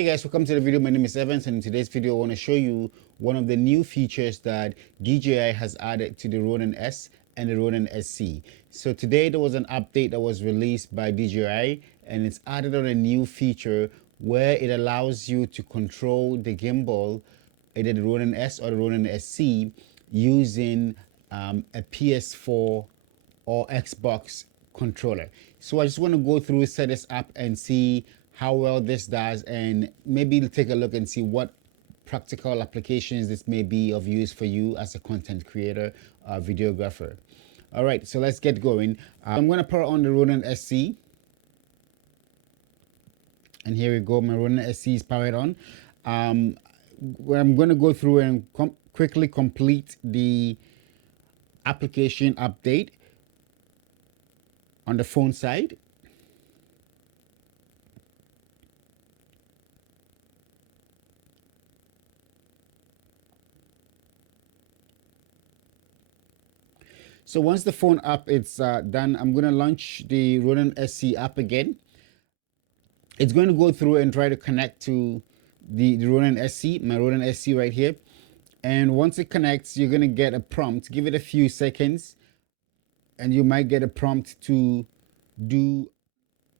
Hey guys, welcome to the video. My name is Evans, and in today's video I want to show you one of the new features that DJI has added to the Ronin S and the Ronin SC. So today there was an update that was released by DJI, and it's added on a new feature where it allows you to control the gimbal, either the Ronin S or the Ronin SC, using a PS4 or Xbox controller. So I just want to go through, set this up and see how well this does, and maybe take a look and see what practical applications this may be of use for you as a content creator or videographer. All right, so let's get going. I'm going to power on the Ronin SC. And here we go, my Ronin SC is powered on. Where I'm going to go through and quickly complete the application update on the phone side. So once the phone app is done, I'm going to launch the Ronin SC app again. It's going to go through and try to connect to the Ronin SC, my Ronin SC right here. And once it connects, you're going to get a prompt. Give it a few seconds, and you might get a prompt to do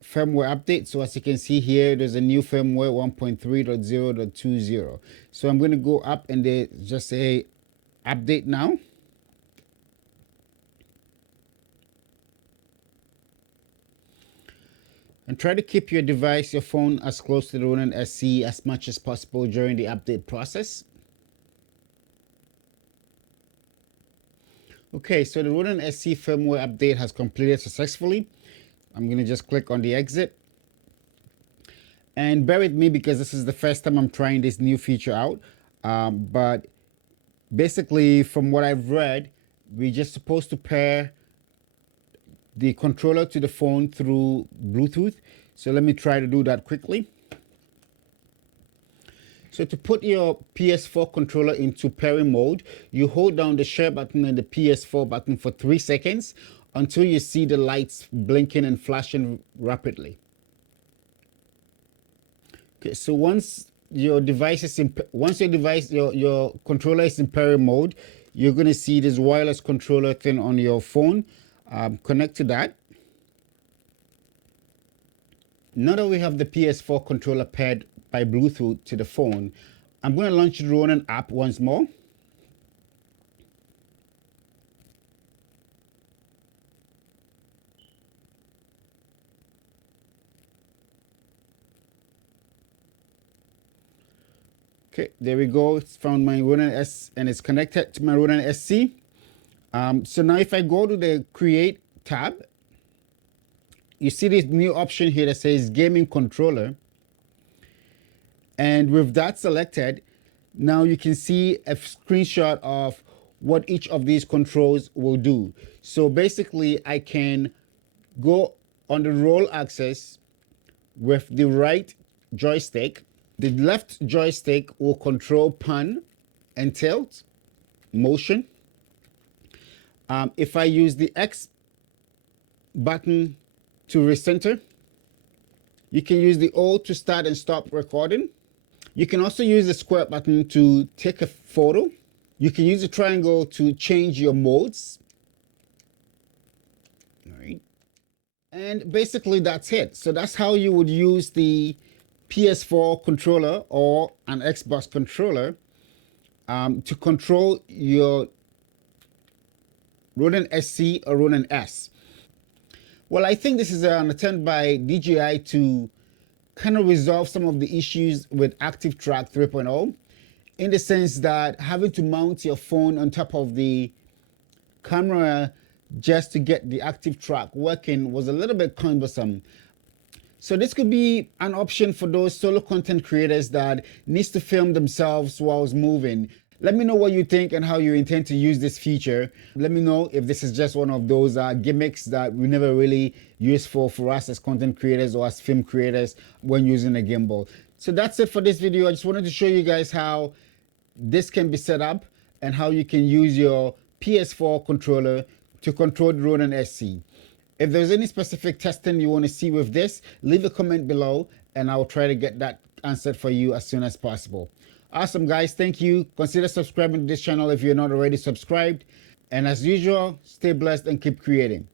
firmware update. So as you can see here, there's a new firmware 1.3.0.20. So I'm going to go up and they just say update now. And try to keep your device, your phone, as close to the Ronin SC as much as possible during the update process. Okay, so the Ronin SC firmware update has completed successfully. I'm going to just click on the exit. And bear with me because this is the first time I'm trying this new feature out. But basically, from what I've read, we're just supposed to pair the controller to the phone through Bluetooth. So let me try to do that quickly. So to put your PS4 controller into pairing mode, you hold down the share button and the PS4 button for 3 seconds until you see the lights blinking and flashing rapidly. Okay, so once your device is in, your controller is in pairing mode, you're going to see this wireless controller thing on your phone. Connect to that. Now that we have the PS4 controller paired by Bluetooth to the phone, I'm going to launch the Ronin app once more. Okay, there we go. It's found my Ronin S and it's connected to my Ronin SC. So now if I go to the Create tab, you see this new option here that says Gaming Controller. And with that selected, now you can see a screenshot of what each of these controls will do. So basically, I can go on the roll axis with the right joystick. The left joystick will control pan and tilt, motion. If I use the X button to recenter, you can use the O to start and stop recording. You can also use the square button to take a photo. You can use the triangle to change your modes. All right. And basically that's it. So that's how you would use the PS4 controller or an Xbox controller to control your Ronin SC or Ronin S. Well, I think this is an attempt by DJI to kind of resolve some of the issues with Active Track 3.0, in the sense that having to mount your phone on top of the camera just to get the Active Track working was a little bit cumbersome. So this could be an option for those solo content creators that needs to film themselves whilst moving. Let me know what you think and how you intend to use this feature. Let me know if this is just one of those gimmicks that we never really use for us as content creators or as film creators when using a gimbal. So that's it for this video. I just wanted to show you guys how this can be set up and how you can use your PS4 controller to control the Ronin SC. If there's any specific testing you want to see with this, leave a comment below and I'll try to get that answered for you as soon as possible. Awesome, guys. Thank you. Consider subscribing to this channel if you're not already subscribed. And as usual, stay blessed and keep creating.